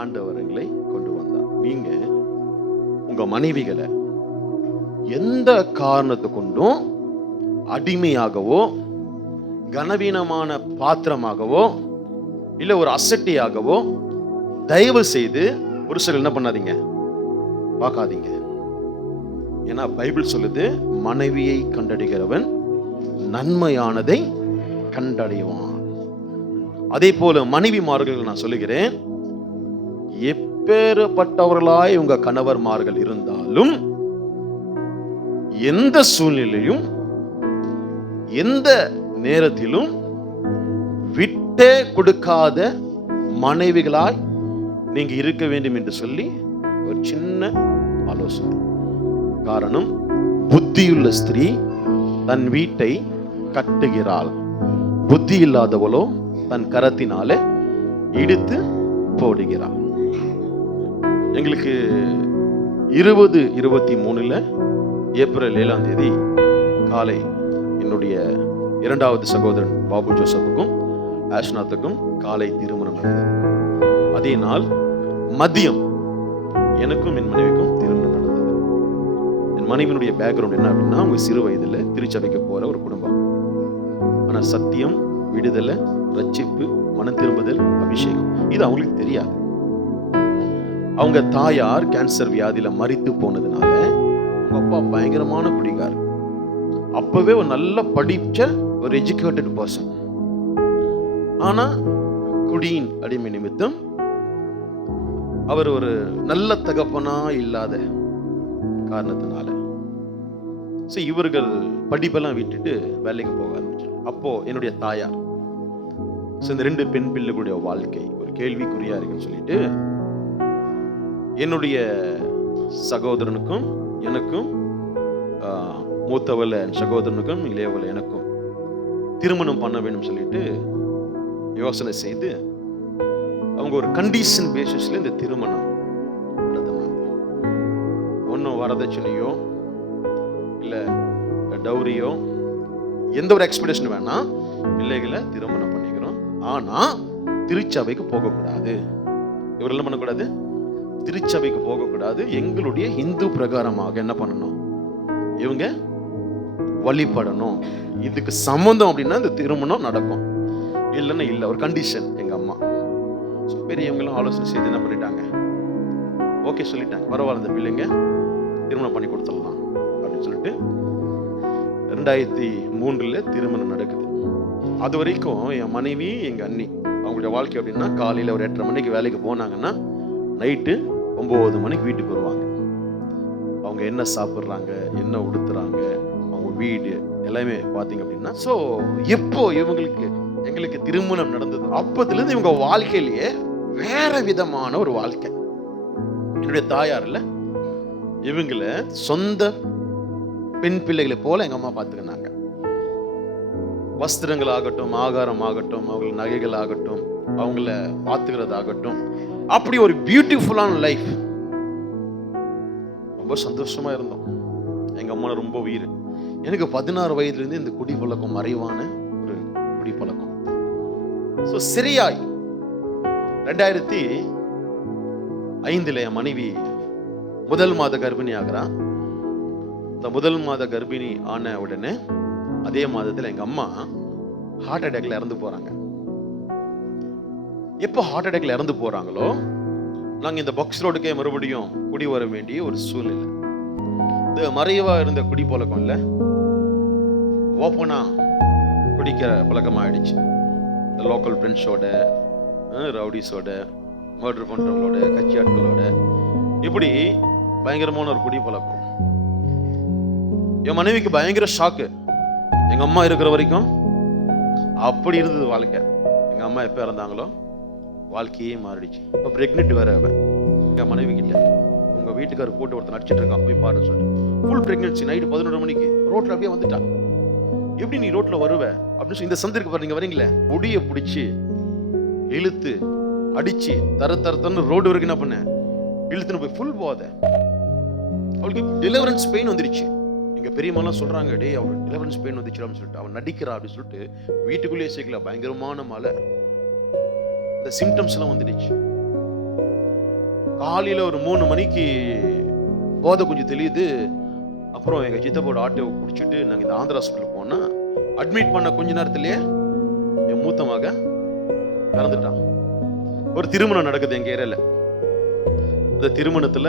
ஆண்டவர் எங்களை கொண்டு வந்தார். நீங்க உங்க மனைவிகளை எந்த காரணத்தை கொண்டும் அடிமையாகவோ, கனவீனமான பாத்திரமாகவோ, இல்ல ஒரு அசட்டியாகவோ தயவு செய்து ஒரு சிலர் என்ன பண்ணாதீங்க, பார்க்காதீங்க. ஏன்னா பைபிள் சொல்லுது, மனைவியை கண்டடைகிறவன் நன்மையானதை கண்டடைவான். அதே போல மனைவிமார்கள் நான் சொல்லுகிறேன், எப்பேற்பட்டவர்களாய் உங்க கணவர்மார்கள் இருந்தாலும் எந்த சூழ்நிலையும் எந்த நேரத்திலும் விட்டே கொடுக்காத மனைவிகளாய் நீங்க இருக்க வேண்டும் என்று சொல்லி ஒரு சின்ன ஆலோசனை. காரணம், புத்தியுள்ள ஸ்திரீ தன் வீட்டை கட்டுகிறாள், புத்தி இல்லாதவளோ தன் கரத்தினாலே இடித்து போடுகிறாள். எங்களுக்கு 2023 ஏப்ரல் 7 காலை என்னுடைய இரண்டாவது சகோதரன் பாபு ஜோசப்புக்கும் ஆஷ்நாத்துக்கும் காலை திருமணம் நடந்தது. அதே நாள் மதியம் எனக்கும் என் மனைவிக்கும் திருமணம் நடந்தது. என் மனைவியினுடைய பேக்ரவுண்ட் என்ன அப்படின்னா, அவங்க சிறு வயதுல திருச்சபைக்கு போற ஒரு குடும்பம். ஆனா சத்தியம், விடுதலை, ரட்சிப்பு, மனம் திரும்புதல், அபிஷேகம் இது அவங்களுக்கு தெரியாது. அவங்க தாயார் கேன்சர் வியாதியில மரித்து போனதுனால அவங்க அப்பா பயங்கரமான குடிகார். அப்பவே ஒரு நல்ல படிச்ச ஒரு எஜுகேட்டட் பர்சன். ஆனா குடியின் அடிமை நிமித்தம் அவர் ஒரு நல்ல தகப்பனா இல்லாத காரணத்தினால இவர்கள் படிப்பெல்லாம் விட்டுட்டு வேலைக்கு போக ஆரம்பிச்சார். அப்போ என்னுடைய தாயார் இந்த 2 பெண் பிள்ளைகளுடைய வாழ்க்கை ஒரு கேள்விக்குறியா இருக்குன்னு சொல்லிட்டு என்னுடைய சகோதரனுக்கும் எனக்கும், மூத்தவள சகோதரனுக்கும் இளையவள எனக்கும் திருமணம் பண்ண வேண்டும் சொல்லிட்டு யோசனை செய்து அவங்க ஒரு கண்டிஷன் பேசிஸ்ல இந்த திருமணம் நடத்தினாங்க. ஒன்னும் வரதட்சணையோ இல்ல டௌரியோ எந்த ஒரு எக்ஸ்பெக்டேஷன் வேணாம், பிள்ளைகளை திருமணம் பண்ணிக்கிறோம். ஆனா திருச்சபைக்கு போகக்கூடாது. இவர்கள் என்ன பண்ணக்கூடாது, திருச்சபைக்கு போகக்கூடாது. எங்களுடைய இந்து பிரகாரமாக என்ன பண்ணணும், இவங்க வழிபடணும். இதுக்கு சம்பந்தம் அப்படின்னா இந்த திருமணம் நடக்கும், இல்லைன்னா இல்லை. ஒரு கண்டிஷன். எங்க அம்மா பெரியவங்களும் ஆலோசனை செய்து என்ன பண்ணிட்டாங்க, ஓகே சொல்லிட்டாங்க, பரவாயில்ல இந்த பிள்ளைங்க திருமணம் பண்ணி கொடுத்துடலாம் அப்படின்னு சொல்லிட்டு 2003 திருமணம் நடக்குது. அது வரைக்கும் என் மனைவி, எங்க அண்ணி அவங்களுடைய வாழ்க்கை அப்படின்னா, காலையில ஒரு 8:30 மணிக்கு வேலைக்கு போனாங்கன்னா நைட்டு 9 மணிக்கு வீட்டுக்கு வருவாங்க. அவங்க என்ன சாப்பிட்றாங்க, என்ன உடுத்துறாங்க, அவங்க வீடு எல்லாமே பார்த்தீங்க அப்படின்னா. ஸோ எப்போ எங்களுக்கு திருமணம் நடந்தது, அப்பத்திலிருந்து இவங்க வாழ்க்கையிலேயே வேற விதமான ஒரு வாழ்க்கை. என்னுடைய தாயார்ல இவங்களை சொந்த பெண் பிள்ளைகளை போல எங்க அம்மா பார்த்துக்கினாங்க. வஸ்திரங்கள் ஆகட்டும், ஆகாரம் ஆகட்டும், அவங்க நகைகள் ஆகட்டும், அவங்கள பார்த்துக்கிறது ஆகட்டும், அப்படி ஒரு பியூட்டிஃபுல்லான லைஃப். ரொம்ப சந்தோஷமா இருந்தோம். எங்க அம்மா ரொம்ப உயிர். எனக்கு 16 வயதுலேருந்து இந்த குடிப்பழக்கம், மறைவான ஒரு குடிப்பழக்கம். ஸோ சரியாய் 2005 என் மனைவி முதல் மாத கர்ப்பிணி ஆகிறான். இந்த முதல் மாத கர்ப்பிணி ஆன உடனே அதே மாதத்தில் எங்க அம்மா ஹார்ட் அட்டாக்ல இறந்து போறாங்க. எப்போ ஹார்ட் அட்டாக்ல இறந்து போறாங்களோ, நாங்க இந்த பாக்ஸ் ரோடுக்கே மறுபடியும் குடி வர வேண்டிய ஒரு சூழ்நிலை. இந்த மறைவா இருந்த குடி பழக்கம் இல்ல, ஓப்பனா குடிக்கிற பழக்கம் ஆயிடுச்சு. இந்த லோக்கல் ஃப்ரெண்ட்ஸோட, ரவுடிஸோட, மர்டர் பண்றவங்களோட, கட்சி ஆட்களோட, இப்படி பயங்கரமான ஒரு குடி பழக்கம். என் மனைவிக்கு பயங்கர ஷாக்கு. எங்க அம்மா இருக்கிற வரைக்கும் அப்படி இருந்தது வாழ்க்கை. எங்க அம்மா எப்ப இறந்தாங்களோ வாழ்க்கையே மாறிடுச்சு. இப்போ பிரெக்னென்ட் வேற என் மனைவி கிட்ட, உங்க வீட்டுக்காரர் போட்டு ஒருத்தர் நடிச்சிட்டு இருக்கான், போய் பாருன்னு சொல்லிட்டு ஃபுல் பிரெக்னன்சி. நைட்டு 11 மணிக்கு ரோட்ல அப்படியே வந்துட்டான். எப்படி நீ ரோட்ல வருவ அப்படின்னு சொல்லி இந்த சந்திருக்கு பாரு, நீங்க வரீங்களே, முடிய பிடிச்சி இழுத்து அடிச்சு தரன்னு ரோடு வரைக்கும் என்ன பண்ண இழுத்துன்னு போய் ஃபுல் போத. அவளுக்கு டெலிவரன்ஸ் பெயின் வந்துருச்சு. எங்க பெரியம்மாலாம் சொல்றாங்க, டே அவளுக்கு டெலிவரன்ஸ் பெயின் வந்துச்சு அப்படின்னு சொல்லிட்டு அவன் நடிக்கிறா அப்படின்னு சொல்லிட்டு வீட்டுக்குள்ளேயே சேர்க்கல. பயங்கரமான மழை, இந்த சிம்டம்ஸ் எல்லாம் வந்துடுச்சு. காலையில ஒரு 3 மணிக்கு போதை கொஞ்சம் தெரியுது. அப்புறம் எங்க சித்தப்போட ஆட்டோவை பிடிச்சிட்டு நாங்க இந்த ஆந்திரா ஹாஸ்பிட்டல் போனா அட்மிட் பண்ண கொஞ்ச நேரத்திலேயே என் மூத்த மக இறந்துட்டான். ஒரு திருமணம் நடக்குது எங்க ஏரியால. இந்த திருமணத்துல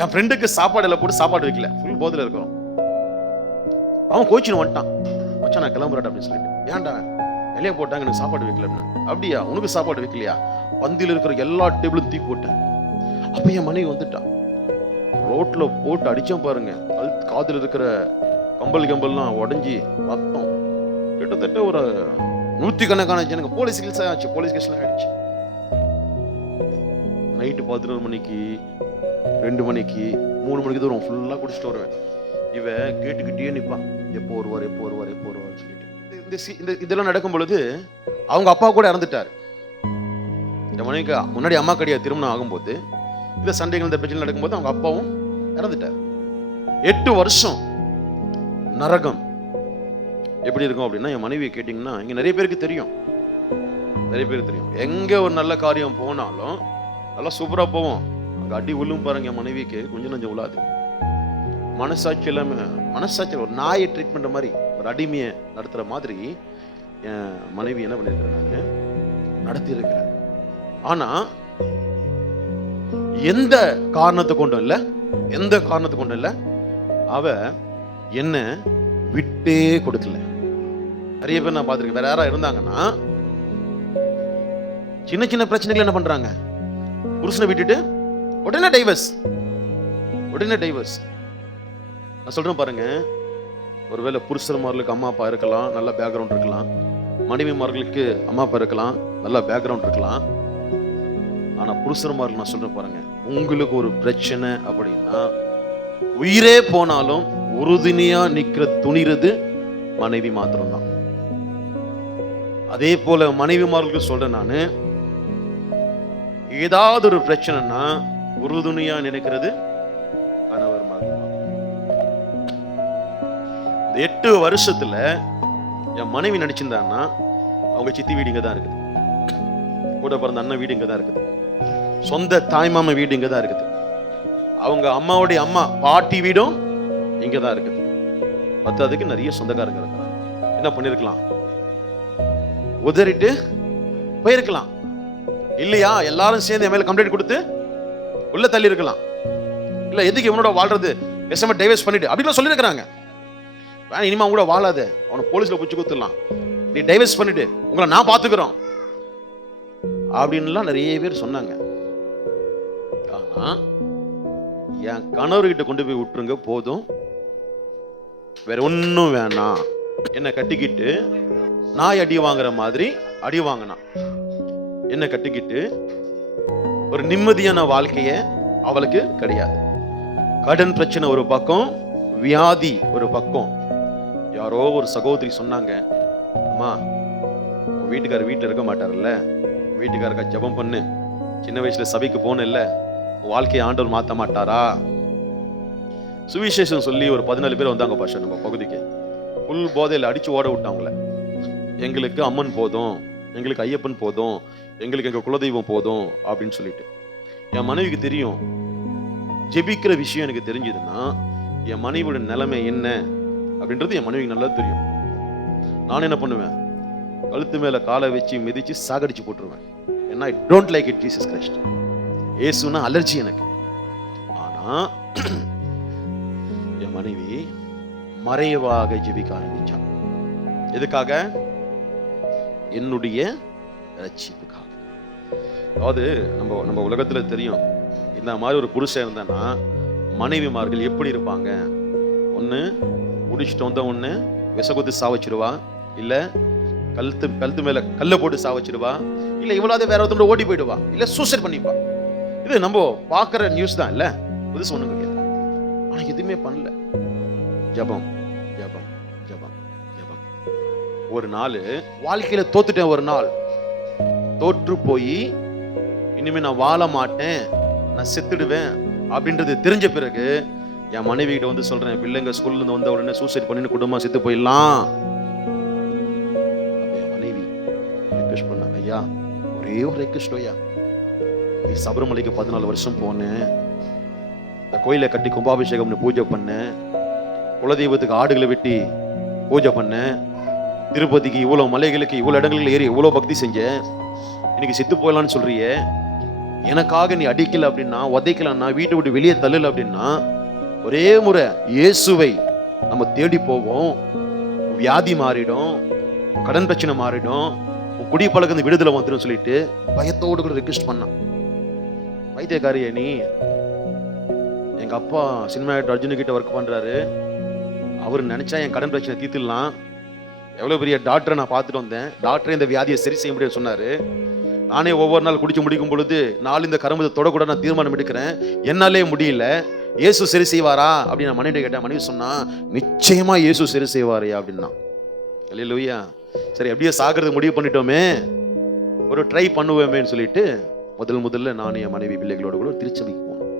என் ஃப்ரெண்டுக்கு சாப்பாடு எல்லாம் போட்டு சாப்பாடு வைக்கல, ஃபுல் போதையில இருக்கிறோம். அவன் கோச்சின்னு வந்துட்டான், மச்சான் நான் கிளம்புறேன் அப்படின்னு சொல்லிட்டு. ஏன்டா இலைய போட்டாங்க எனக்கு சாப்பாடு வைக்கலன்னு. அப்படியா, உனக்கு சாப்பாடு வைக்கலையா? பந்தியில் இருக்கிற எல்லா டேபிளும் தூக்கி போட்டேன். அப்ப என் மனைவி வந்துட்டான். ரோட்ல போட்டு அடிச்சோம் பாருங்க, காதில் இருக்கிற கம்பல்லாம் உடஞ்சி ரத்தம். கிட்டத்தட்ட ஒரு 100 கணக்கான ஜனங்க போலீஸ் கேஸ் ஆச்சு, போலீஸ் கேஸ்ல ஆயிடுச்சு. நைட்டு 11 மணிக்கு 2 மணிக்கு 3 மணிக்கு தூரம் ஃபுல்லா குடிச்சிட்டு வருவேன். இவன் கேட்டுக்கிட்டே நிற்பான், எப்போ வருவார் எப்போ வருவார் எப்போ வருவார்னு சொல்லிட்டு. இதெல்லாம் நடக்கும் பொழுது அவங்க அப்பா கூட இறந்துட்டாரு. இந்த மனைவிக்கு முன்னாடி அம்மா கிடையாது, திருமணம் ஆகும்போது இந்த சண்டைகள் இந்த பிரச்சனை நடக்கும்போது அவங்க அப்பாவும் இறந்துட்டார். 8 வருஷம் நரகம். எப்படி இருக்கும் அப்படின்னா, என் மனைவியை கேட்டீங்கன்னா இங்க நிறைய பேருக்கு தெரியும், எங்க ஒரு நல்ல காரியம் போனாலும் நல்லா சூப்பரா போவோம், அங்க அடி உள்ளும் பாருங்க. என் மனைவிக்கு கொஞ்சம் நஞ்சம் உள்ளாது. மனசாட்சி ஒரு நாயை ட்ரீட் பண்ற மாதிரி, ஒரு அடிமையை நடத்துற மாதிரி என் மனைவி என்ன பண்ணிருக்கிறேன், நடத்தி இருக்கிறேன். ஆனா எந்த காரணத்தை கொண்டும் இல்ல அவ என்ன விட்டே கொடுக்கல. நிறைய பேர் நான் பார்த்திருக்கேன், வேற யாரா இருந்தாங்கன்னா சின்ன சின்ன பிரச்சனைகள் என்ன பண்றாங்க, புருஷனை விட்டுட்டு உடனே டைவர்ஸ். நான் சொல்றேன் பாருங்க, ஒருவேளை புருஷன்மார்களுக்கு அம்மா அப்பா இருக்கலாம், நல்ல பேக்ரவுண்ட் இருக்கலாம், மனைவிமார்களுக்கு அம்மா அப்பா இருக்கலாம், நல்ல பேக்ரவுண்ட் இருக்கலாம். ஆனா புருஷன்மார்கள் நான் சொல்றேன் பாருங்க, உங்களுக்கு ஒரு பிரச்சனை அப்படின்னா உயிரே போனாலும் உறுதுணையா நிக்கிற துணிறது மனைவி மாத்திரம்தான். அதே போல மனைவிமார்களுக்கு சொல்றேன் நானு, ஏதாவது ஒரு பிரச்சனைனா உறுதுணையா நினைக்கிறது கணவர் மாதிரி. 8 வருஷத்துல என் மனைவி நடிச்சிருந்தான்னா அவங்க சித்தி வீடு இங்கதான் இருக்குது, கூட பிறந்த அண்ணன் வீடு இங்கதான் இருக்குது, சொந்த தாய்மாம வீடு இங்கதான் இருக்குது, அவங்க அம்மாவுடைய அம்மா பாட்டி வீடும் இங்கதான் இருக்குது. மற்றதுக்கு நிறைய சொந்தக்காரங்க இருக்கிறாங்க. என்ன பண்ணிருக்கலாம், உதறிட்டு போயிருக்கலாம் இல்லையா? எல்லாரும் சேர்ந்து என் மேல கம்ப்ளைண்ட் கொடுத்து உள்ள தள்ளி இருக்கலாம். இல்ல எதுக்கு இவனோட வாழ்றது, பேசாம டைவர்ஸ் பண்ணிட்டு அப்படின்னு சொல்லியிருக்கிறாங்க. இனிமே கூட வாழாத, அவனை போலீஸ்ல பிடிச்சு கொடுத்துடலாம், நீ டைவர்ஸ் பண்ணிட்டு உங்களை நான் பாத்துக்கிறோம் அப்படின்லாம் நிறைய பேர் சொன்னாங்க. ஆனா என் கணவர்கிட்ட கொண்டு போய் விட்டுருங்க போதும், வேற ஒன்னும் வேணாம். என்ன கட்டிக்கிட்டு நாய் அடி வாங்குற மாதிரி அடி வாங்கினான். என்ன கட்டிக்கிட்டு ஒரு நிம்மதியான வாழ்க்கைய அவளுக்கு கிடையாது. கடன் பிரச்சனை ஒரு பக்கம், வியாதி ஒரு பக்கம். யாரோ ஒரு சகோதரி சொன்னாங்க, அம்மா உன் வீட்டுக்காரர் வீட்டுல இருக்க மாட்டார்ல, வீட்டுக்காரக்கா ஜெபம் பண்ணு, சின்ன வயசுல சபைக்கு போன இல்ல, வாழ்க்கையை ஆண்டவர் மாத்த மாட்டாரா? சுவிசேஷம் சொல்லி ஒரு 14 பேர் வந்தாங்க பாஷா நம்ம பகுதிக்கு. புல் போதையில அடிச்சு ஓட விட்டாங்களே, எங்களுக்கு அம்மன் போதும், எங்களுக்கு ஐயப்பன் போதும், எங்களுக்கு எங்க குலதெய்வம் போதும் அப்படின்னு சொல்லிட்டு. என் மனைவிக்கு தெரியும், ஜெபிக்கிற விஷயம் எனக்கு தெரிஞ்சதுன்னா என் மனைவியோட நிலைமை என்ன அப்படின்றது என் மனைவிக்கு நல்லா தெரியும். நான் என்ன பண்ணுவேன், கழுத்து மேல காலை வச்சு மிதிச்சு சாகடிச்சு போட்டுருவேன். ஏன்னா I don't like it Jesus Christ. இயேசுனா அலர்ஜி எனக்கு. ஆனா என் மனைவி மறைவாக ஜெபிக்க ஆரம்பிச்சான். எதுக்காக? என்னுடைய ரட்சிப்புக்காக. அதாவது நம்ம உலகத்துல தெரியும், இந்த மாதிரி ஒரு புருஷன் இருந்தானா மனைவிமார்கள் எப்படி இருப்பாங்க. ஒண்ணு குடிச்சிட்டு வந்த ஒண்ணு விசகுத்து சாவச்சிருவா, இல்ல கழுத்து மேல கல்ல போட்டு சாவச்சிருவா, இல்ல இவ்வளவு வேற ஒருத்தோட ஓடி போயிடுவா, இல்ல சூசைட் பண்ணிப்பா. இது நம்ம பாக்குற நியூஸ் தான், இல்ல புதுசு ஒண்ணு கிடையாது. ஆனா எதுவுமே பண்ணல. ஜபம் ஜபம் ஜபம் ஜபம். ஒரு நாள் வாழ்க்கையில தோத்துட்டேன். ஒரு நாள் தோற்று போய் இனிமே நான் வாழ மாட்டேன், நான் செத்துடுவேன் அப்படின்றது தெரிஞ்ச பிறகு என் மனைவி கிட்ட வந்து சொல்றேன், பிள்ளைங்க ஸ்கூல்ல இருந்து வந்த உடனே சூசைட் பண்ணி குடும்பம் செத்து போயிடலாம். என் மனைவி ரெக்வெஸ்ட் பண்ணாங்க, ஐயா ஒரே ஒரு ரெக்வெஸ்ட், ஐயா நீ சபரிமலைக்கு 14 வருஷம் போனேன், இந்த கோயிலை கட்டி கும்பாபிஷேகம்னு பூஜை பண்ண, குலதெய்வத்துக்கு ஆடுகளை வெட்டி பூஜை பண்ண, திருப்பதிக்கு இவ்வளவு மலைகளுக்கு இவ்வளவு இடங்களுக்கு ஏறி இவ்வளவு பக்தி செஞ்ச, இன்னைக்கு செத்து போயிடலான்னு சொல்றிய. எனக்காக நீ அடிக்கல அப்படின்னா, உதைக்கலன்னா, வீட்டை விட்டு வெளியே தள்ளல அப்படின்னா, ஒரே முறை இயேசுவை நம்ம தேடி போவோம். வியாதி மாறிடும், கடன் பிரச்சனை மாறிடும், குடி பழக்கம் விடுதலை வந்துடும் சொல்லிட்டு பயத்தோடு கூட ரிக்வெஸ்ட் பண்ணான். வைத்தியக்காரிய, நீ எங்க அப்பா சினிமா அர்ஜுனு கிட்ட ஒர்க் பண்றாரு, அவரு நினைச்சா என் கடன் பிரச்சனை தீர்த்துடலாம். எவ்வளவு பெரிய டாக்டரை நான் பார்த்துட்டு வந்தேன், டாக்டரே இந்த வியாதியை சரி செய்ய முடியாது சொன்னாரு. நானே ஒவ்வொரு நாள் குடிச்சு முடிக்கும் பொழுது நாலு இந்த கரும்பு தொடக்கூட நான் தீர்மானம் எடுக்கிறேன், என்னாலே முடியல, இயேசு சரி செய்வாரா அப்படின்னு நான் மனைவி கேட்டேன். மனைவி சொன்னா, நிச்சயமா இயேசு சரி செய்வாரையா அப்படின்னா. அல்லேலூயா. சரி, அப்படியே சாகிறது முடிவு பண்ணிட்டோமே, ஒரு ட்ரை பண்ணுவோமேன்னு சொல்லிட்டு முதல்ல நானும் என் மனைவி பிள்ளைகளோட கூட திருச்சபைக்கு போனோம்.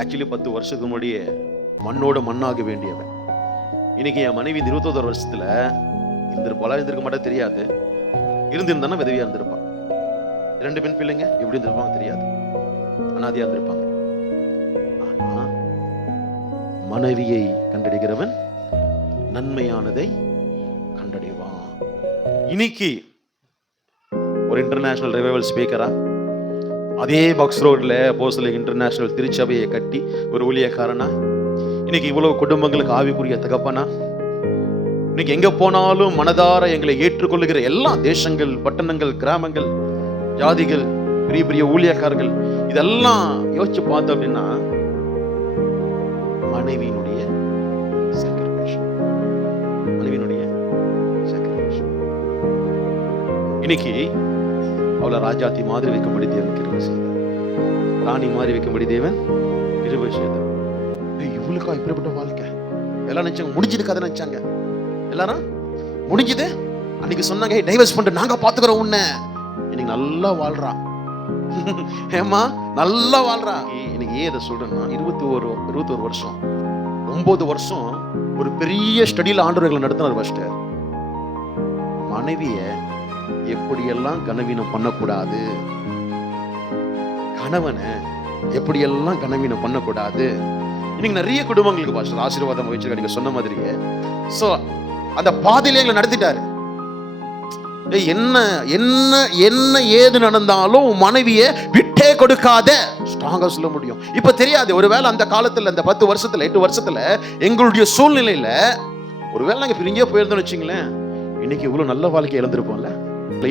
ஆக்சுவலி 10 வருஷத்துக்கு முன்னாடியே மண்ணோட மண்ணாக வேண்டியவன். இன்னைக்கு என் மனைவி 21 வருஷத்துல இருந்திருக்க மாட்டா தெரியாது, இருந்திருந்தானா விதவியா இருந்திருப்பான். 2 பெண் பிள்ளைங்க எப்படி இருந்திருப்பாங்க தெரியாது, அனாதையா இருந்திருப்பாங்க. ஆனா மனைவியை கண்டடைகிறவன் நன்மையானதை கண்டடைவான். இன்னைக்கு ஒரு இன்டர்நேஷனல் ரிவைவல் ஸ்பீக்கரா அதே பாக்ஸ் ரோட்ல அப்போஸ்தலர் இன்டர்நேஷனல் திருச்சபையை கட்டி ஒரு ஊழியக்காரனா, இன்னைக்கு இவ்வளவு குடும்பங்களுக்கு ஆவிக்குரிய தகப்பனா, இன்னைக்கு எங்க போனாலும் மனதார எங்களை ஏற்றுக்கொள்ளுகிற எல்லா தேசங்கள், பட்டணங்கள், கிராமங்கள், ஜாதிகள், பெரிய பெரிய ஊழியக்காரர்கள், இதெல்லாம் யோசிச்சு பார்த்தோம் அப்படின்னா மனைவியினுடைய சாக்ரிஃபைஸ். இன்னைக்கு அவளை ராஜாத்தி மாதிரி வைக்கும்படி தேவன் கிருபை செய்தார், ராணி மாதிரி வைக்கும்படி தேவன் கிருபை செய்தார். இவளுக்கா இப்படிப்பட்ட வாழ்க்கை? எல்லாம் நினைச்சாங்க முடிஞ்சது, கதை நினைச்சாங்க எல்லாரும் முடிஞ்சது. அன்னைக்கு சொன்னாங்க, டைவர்ஸ் பண்ணிட்டு நாங்க பாத்துக்கிறோம் உன்னை. இன்னைக்கு நல்லா வாழ்றான், ஏமா நல்லா வாழ்றான். இன்னைக்கு ஏன் இதை சொல்றேன்னா, 21 வருஷம் 9 வருஷம் ஒரு பெரிய ஸ்டடியில ஆண்டவர்களை நடத்தினார் பாஸ்டர். மனைவிய எப்படியெல்லாம் கனவீனம் பண்ணக்கூடாது, கணவனை எப்படியெல்லாம் கனவீனம் பண்ணக்கூடாது. இன்னைக்கு நிறைய குடும்பங்களுக்கு பாஸ்டர் ஆசீர்வாதம் வச்சிருக்க, நீங்க சொன்ன மாதிரியே. சோ அந்த பாதையில எங்களை நடத்திட்டாரு. என்ன என்ன என்ன ஏது நடந்தாலும் மனைவியை விட்டே கொடுக்காத ஸ்ட்ராங்கா சொல்ல முடியும். இப்ப தெரியாது, ஒருவேளை அந்த காலத்துல, அந்த 10 வருஷத்துல 8 வருஷத்துல எங்களுடைய சூழ்நிலையில ஒருவேளை நாங்க பிரிஞ்சே போயிருந்தோம்னு வச்சுங்களேன், இன்னைக்கு இவ்வளவு நல்ல வாழ்க்கை இழந்திருப்போம்ல.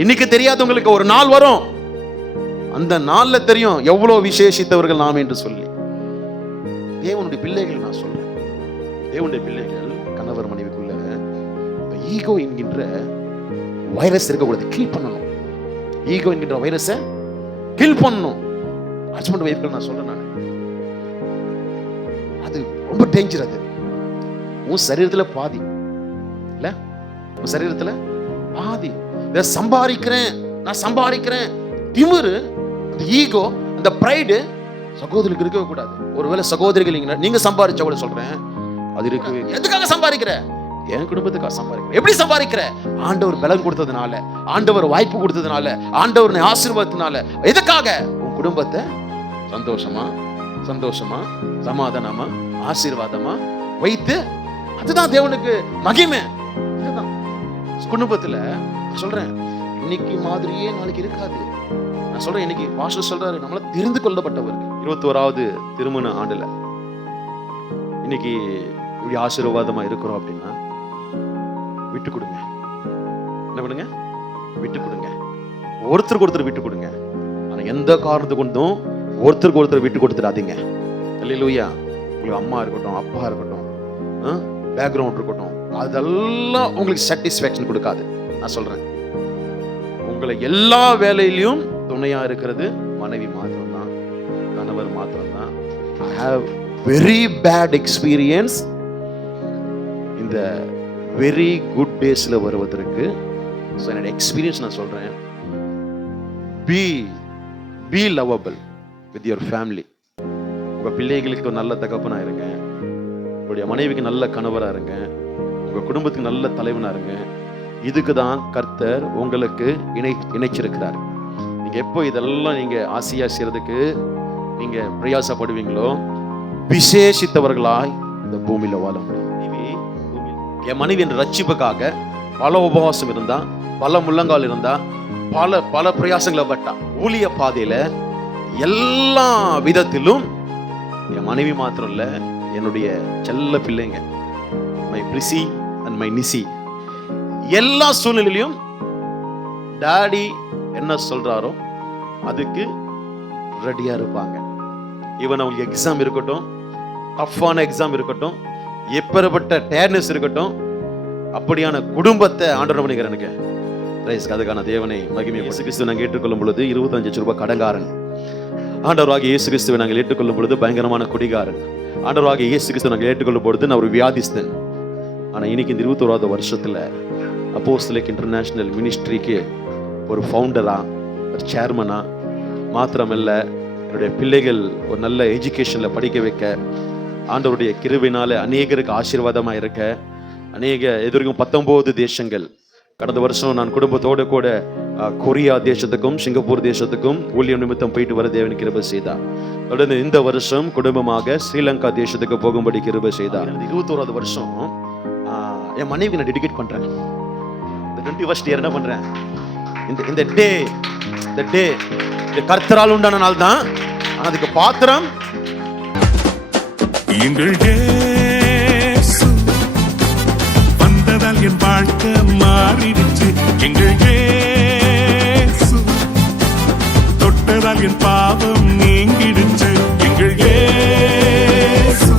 இன்னைக்கு தெரியாது, உங்களுக்கு ஒரு நாள் வரும், அந்த நாள்ல தெரியும் எவ்வளவு விசேஷித்தவர்கள் நாம் என்று சொல்லி. தேவனுடைய பிள்ளைகள் நான் சொல்றேன், தேவனுடைய பிள்ளைகள் கணவர் மனைவிக்குள்ள ஈகோ என்கின்ற வைரஸ் இருக்கக்கூடாது, கில் பண்ணணும். ஈகோ என்கின்ற வைரஸை கில் பண்ணணும். ஹஸ்பண்ட் வைஃப்கள் நான் சொல்றேன், நான் அது ரொம்ப டேஞ்சர். அது உன் சரீரத்துல பாதி இல்ல, உன் சரீரத்துல பாதி. சம்பாதிக்கிறேன், நான் சம்பாதிக்கிறேன், திமிரு, அந்த ஈகோ, அந்த பிரைடு சகோதரிக்கு இருக்கவே கூடாது. ஒருவேளை சகோதரிகள் நீங்க சம்பாதிச்ச கூட சொல்றேன், அது இருக்கவே. எதுக்காக சம்பாதிக்கிற? என் குடும்பத்துக்காக சம்பாதிக்கிற. எப்படி சம்பாதிக்கிற? ஆண்டவர் பலன் கொடுத்ததுனால, ஆண்டவர் வாய்ப்பு கொடுத்ததுனால, ஆண்டவர் ஆசீர்வாதத்தினால. எதுக்காக? உன் குடும்பத்தை சந்தோஷமா சமாதானமா ஆசீர்வாதமா வைத்து, அதுதான் தேவனுக்கு மகிமை. இதுதான் குடும்பத்துல சொல்றேன். இன்னைக்கு மாதிரியே நாளைக்கு இருக்காது. நான் சொல்றேன், இன்னைக்கு பாஸ்டர் சொல்றாரு, நம்மள தெரிந்து கொள்ளப்பட்டவர்கள் 21வது திருமண ஆண்டுல இன்னைக்கு இப்படி ஆசீர்வாதமா இருக்கிறோம் அப்படின்னா விட்டு கொடுங்க. என்ன பண்ணுங்க? விட்டு கொடுங்க. ஒருத்தருக்கு ஒருத்தர் விட்டு கொடுங்க. ஆனா எந்த காரணத்தை கொண்டும் ஒருத்தருக்கு ஒருத்தர் விட்டு கொடுத்துடாதீங்க. அல்லேலூயா. உங்களுக்கு அம்மா இருக்கட்டும், அப்பா இருக்கட்டும், பேக்ரவுண்ட் இருக்கட்டும், அதெல்லாம் உங்களுக்கு சாட்டிஸ்ஃபேக்ஷன் கொடுக்காது. நான் சொல்றேன், உங்களை எல்லா வேலையிலையும் துணையா இருக்கிறது மனைவி மாத்திரம்தான், கணவர் மாத்திரம்தான். I have very bad experience இந்த வெரி குட் டேஸ்ல வருவதற்கு. ஸோ என்னோட எக்ஸ்பீரியன்ஸ் நான் சொல்றேன், be lovable with your family. உங்க பிள்ளைகளுக்கு ஒரு நல்ல தகப்பனா இருங்க, உங்களுடைய மனைவிக்கு நல்ல கணவரா இருங்க, உங்க குடும்பத்துக்கு நல்ல தலைவனா இருங்க. இதுக்கு தான் கர்த்தர் உங்களுக்கு இணைச்சிருக்கிறார். நீங்க எப்போ இதெல்லாம் நீங்க ஆசையா செய்யறதுக்கு நீங்க பிரயாசப்படுவீங்களோ விசேஷித்தவர்களாய் இந்த பூமியில வாழ முடியும். என் மனைவி என்ற ரட்சிப்புக்காக பல உபவாசம் இருந்தா, பல முள்ளங்கால் இருந்தா, பல பல பிரயாசங்களை பட்டா. ஊழிய பாதையில எல்லா விதத்திலும் என் மனைவி மாத்திரம் இல்ல, என்னுடைய செல்ல பிள்ளைங்க, மை பிரிசி அண்ட் மை நிசி, எல்லா சூழ்நிலையிலும் டாடி என்ன சொல்றாரோ அதுக்கு ரெடியா இருப்பாங்க. ஈவன் அவங்களுக்கு எக்ஸாம் இருக்கட்டும், டஃப்பான எக்ஸாம் இருக்கட்டும், எப்பேற்பட்ட டயர்னஸ் இருக்கட்டும், அப்படியான குடும்பத்தை ஆண்டவர் பண்ணிக்கிறேனுக்கு அதுக்கான தேவனை மகிமை. இயேசு கிறிஸ்துவை நாங்கள் ஏற்றுக்கொள்ளும் பொழுது 25 லட்சம் ரூபாய் கடங்காரன். ஆண்டவராகிய இயேசு கிறிஸ்துவை நாங்கள் ஏற்றுக்கொள்ளும் பொழுது பயங்கரமான குடிகாரன். ஆண்டவராகிய இயேசு கிறிஸ்துவை நாங்கள் ஏற்றுக்கொள்ளும் பொழுது நான் ஒரு வியாதிஸ்தன். ஆனால் இன்னைக்கு இந்த 21வது வருஷத்துல அப்போஸ்தலிக் இன்டர்நேஷனல் மினிஸ்ட்ரிக்கு ஒரு ஃபவுண்டரா, ஒரு சேர்மனா மாத்திரமல்ல, என்னுடைய பிள்ளைகள் ஒரு நல்ல எஜுகேஷன்ல படிக்க வைக்க, ஆண்டவருடைய கிருபையினால அநேகருக்கு ஆசீர்வாதமா இருக்க, அநேக எதிர்க்கும் 19 தேசங்கள். கடந்த வருஷம் நான் குடும்பத்தோடு கூட கொரியா தேசத்துக்கும் சிங்கப்பூர் தேசத்துக்கும் ஊழியம் நிமித்தம் போயிட்டு வர தேவன் கிருபை செய்தார். தொடர்ந்து இந்த வருஷம் குடும்பமாக ஸ்ரீலங்கா தேசத்துக்கு போகும்படி கிருபை செய்தார். 21வது வருஷம் என் மனைவி நான் டெடிகேட் பண்றேன். இந்த 21st இயர் என்ன பண்றேன், இந்த டே கர்த்தரால் உண்டான நாள் தான். அதுக்கு பாத்திரம் வந்ததால் என் வாழ்க்கை மாறிடுச்சு. எங்கள் இயேசு தொட்டதால் என் பாவம் நீங்கிடுச்சு. எங்கள் இயேசு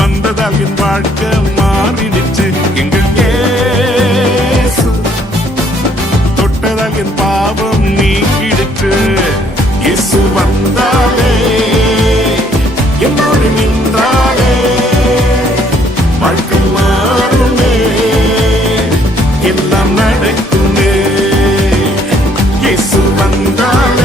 வந்ததால் என் வாழ்க்கை மாறிடுச்சு. எங்கள் இயேசு தொட்டதால் என் பாவம் நீங்கிடுச்சு. இயேசு வந்தாலே, என்னோடு நின்றாலே, வாழ்க்கை மாறுமே, எல்லாம் நடக்குமே. இயேசு வந்தாலே